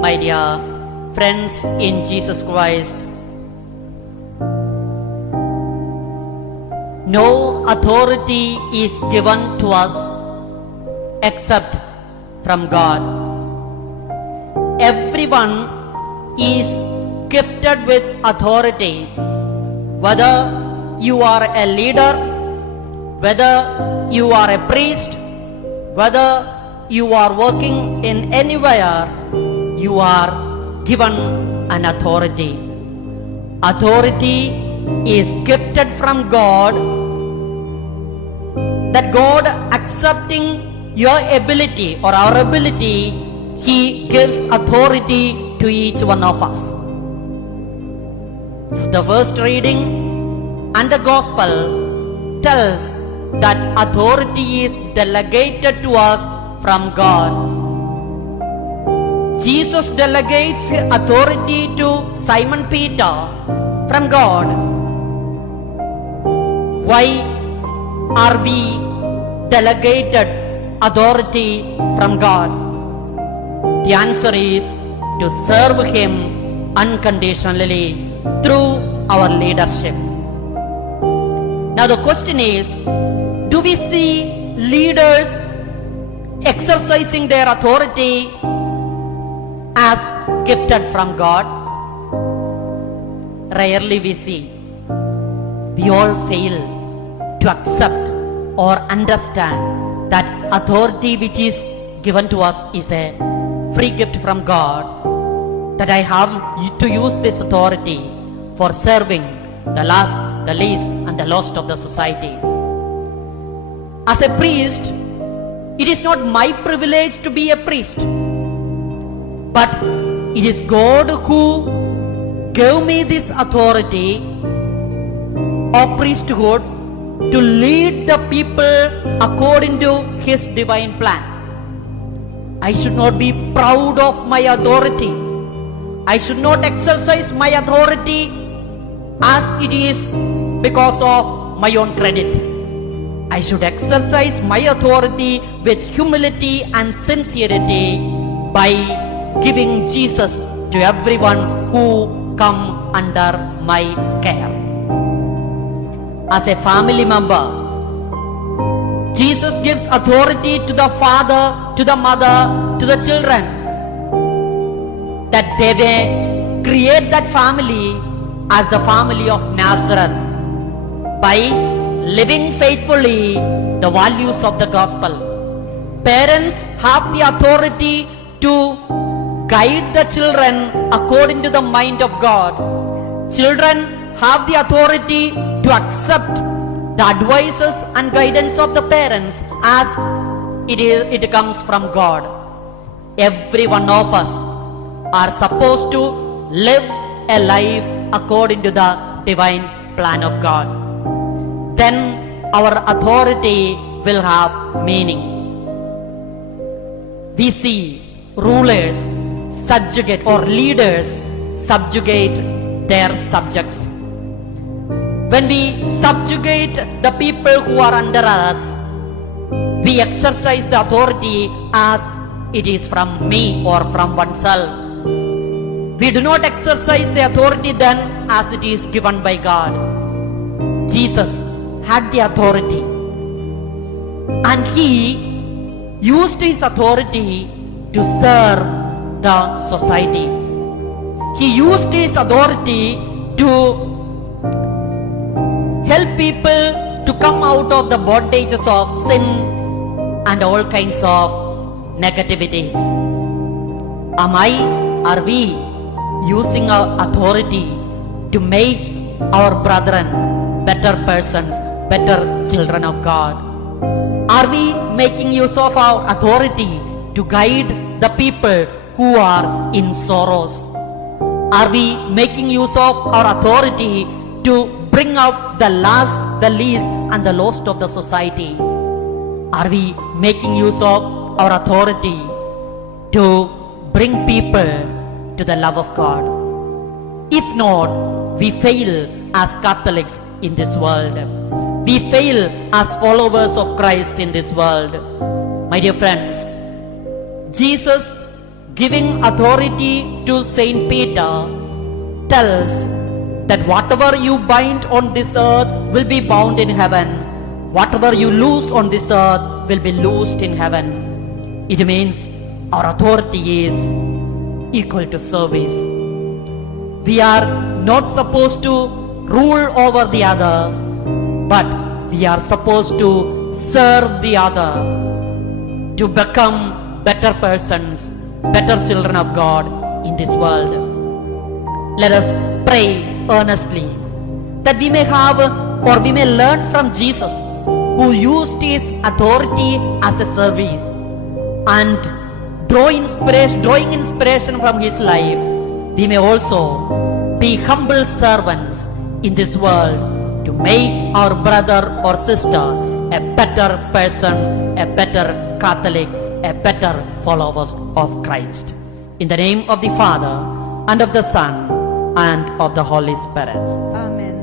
My dear friends in Jesus Christ, no authority is given to us except from God. Everyone is gifted with authority, whether you are a leader, whether you are a priest, whether you are working in anywhere, you are given an authority. Authority is gifted from God, that God accepting your ability or our ability, He gives authority to each one of us. The first reading and the gospel tells that authority is delegated to us from God. Jesus delegates authority to Simon Peter from God. Why are we delegated authority from God? The answer is to serve Him unconditionally through our leadership. Now the question is, do we see leaders exercising their authority as gifted from God? Rarely we see. We all fail to accept or understand that authority which is given to us is a free gift from God, that I have to use this authority for serving the last, the least, and the lost of the society. As a priest, it is not my privilege to be a priest, but it is God who gave me this authority of priesthood to lead the people according to His divine plan. I should not be proud of my authority. I should not exercise my authority as it is because of my own credit. I should exercise my authority with humility and sincerity by giving Jesus to everyone who come under my care. As a family member, Jesus gives authority to the father, to the mother, to the children, that they may create that family as the family of Nazareth by living faithfully the values of the gospel. Parents have the authority to guide the children according to the mind of God. Children have the authority to accept the advices and guidance of the parents as it comes from God. Every one of us are supposed to live a life according to the divine plan of God. Then our authority will have meaning. We see rulers subjugate or leaders subjugate their subjects. When we subjugate the people who are under us, we exercise the authority as it is from me or from oneself. We do not exercise the authority then as it is given by God. Jesus had the authority, and He used His authority to serve the society. He used His authority to help people to come out of the bondages of sin and all kinds of negativities. Are we using our authority to make our brethren better persons, better children of God? Are we making use of our authority to guide the people who are in sorrows? Are we making use of our authority to bring up the last, the least, and the lost of the society? Are we making use of our authority to bring people to the love of God? If not, we fail as Catholics in this world. We fail as followers of Christ in this world. My dear friends, Jesus giving authority to Saint Peter, tells that whatever you bind on this earth will be bound in heaven. Whatever you loose on this earth will be loosed in heaven. It means our authority is equal to service. We are not supposed to rule over the other, but we are supposed to serve the other to become better persons, better children of God in this world. Let us pray earnestly that we may have or we may learn from Jesus, who used his authority as a service, and drawing inspiration from his life, we may also be humble servants in this world to make our brother or sister a better person, a better Catholic, a better followers of Christ. In the name of the Father, and of the Son, and of the Holy Spirit. Amen.